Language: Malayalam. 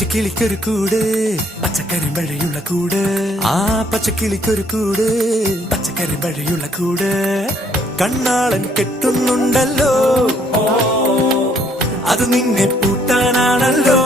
പച്ചക്കിളിക്കൊരു കൂട് പച്ചക്കരിമ്പഴയുള്ള കൂട് ആ പച്ചക്കിളിക്കൊരു കൂട് പച്ചക്കരിമ്പഴയുള്ള കൂട് കണ്ണാളൻ കെട്ടുന്നുണ്ടല്ലോ അത് നിന്നെ പൂട്ടാനാണല്ലോ